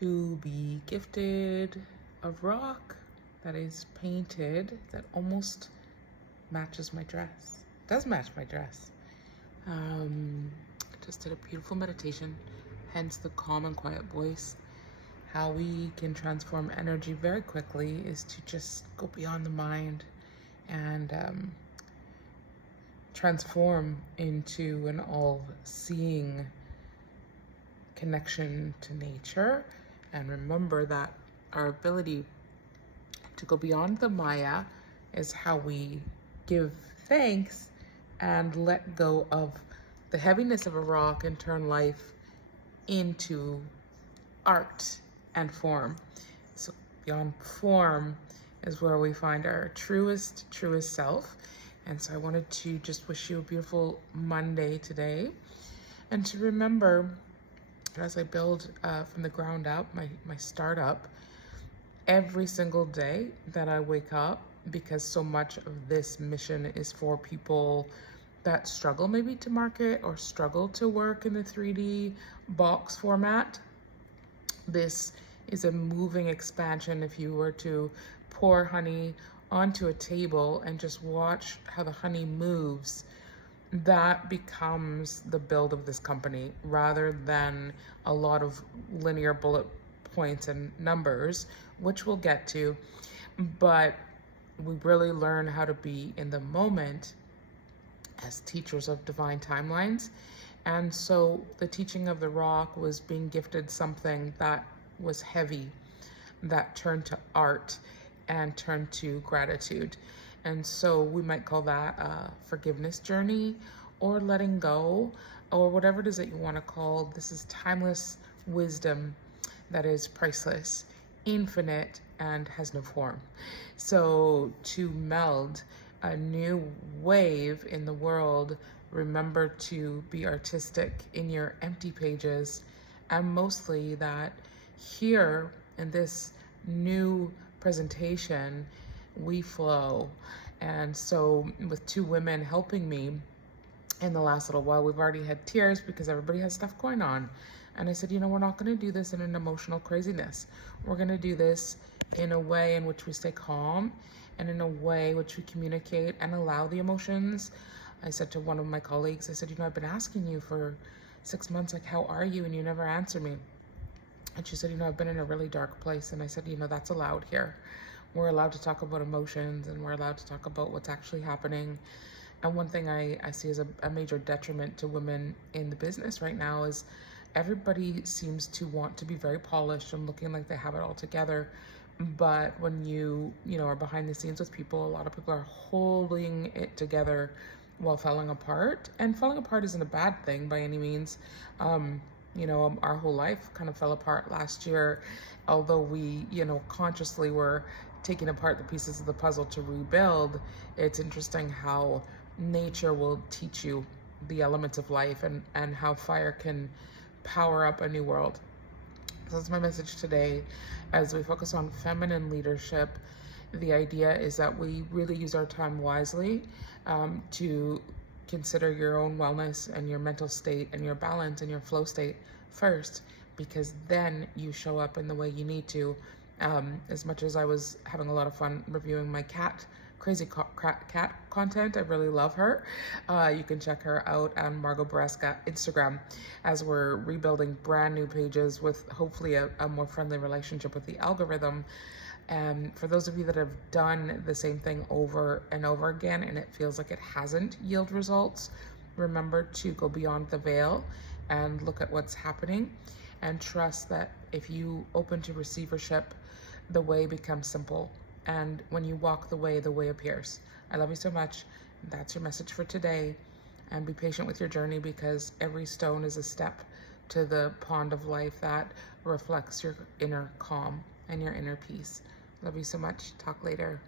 to be gifted a rock that is painted that almost matches my dress. It does match my dress. Just did a beautiful meditation, hence the calm and quiet voice. How we can transform energy very quickly is to just go beyond the mind and transform into an all-seeing connection to nature. And remember that our ability to go beyond the Maya is how we give thanks and let go of the heaviness of a rock and turn life into art and form. So beyond form is where we find our truest self. And so I wanted to just wish you a beautiful Monday today, and to remember, as I build from the ground up, my startup, every single day that I wake up, because so much of this mission is for people that struggle maybe to market or struggle to work in the 3D box format. This is a moving expansion. If you were to pour honey onto a table and just watch how the honey moves, that becomes the build of this company, rather than a lot of linear bullet points and numbers, which we'll get to. But we really learn how to be in the moment as teachers of divine timelines. And so the teaching of the rock was being gifted something that was heavy, that turned to art and turned to gratitude. And so we might call that a forgiveness journey, or letting go, or whatever it is that you want to call. This is timeless wisdom that is priceless, infinite, and has no form. So to meld a new wave in the world, remember to be artistic in your empty pages, and mostly that here in this new presentation, we flow. And so with two women helping me in the last little while, we've already had tears because everybody has stuff going on. And I said, we're not going to do this in an emotional craziness. We're going to do this in a way in which we stay calm, and in a way which we communicate and allow the emotions. I said to one of my colleagues, I said, I've been asking you for 6 months, like, how are you? And you never answer me. And she said, I've been in a really dark place. And I said, that's allowed here. We're allowed to talk about emotions, and we're allowed to talk about what's actually happening. And one thing I see as a major detriment to women in the business right now is everybody seems to want to be very polished and looking like they have it all together. But when you are behind the scenes with people, a lot of people are holding it together while falling apart. And falling apart isn't a bad thing by any means. Our whole life kind of fell apart last year, although we, consciously were taking apart the pieces of the puzzle to rebuild. It's interesting how nature will teach you the elements of life, and how fire can power up a new world. So that's my message today. As we focus on feminine leadership, the idea is that we really use our time wisely, to consider your own wellness and your mental state and your balance and your flow state first, because then you show up in the way you need to. As much as I was having a lot of fun reviewing my crazy cat content, I really love her. You can check her out on Margot Beresca Instagram, as we're rebuilding brand new pages with hopefully a more friendly relationship with the algorithm. And for those of you that have done the same thing over and over again and it feels like it hasn't yielded results, remember to go beyond the veil and look at what's happening, and trust that if you open to receivership, the way becomes simple. And when you walk the way appears. I love you so much. That's your message for today. And be patient with your journey, because every stone is a step to the pond of life that reflects your inner calm and your inner peace. Love you so much. Talk later.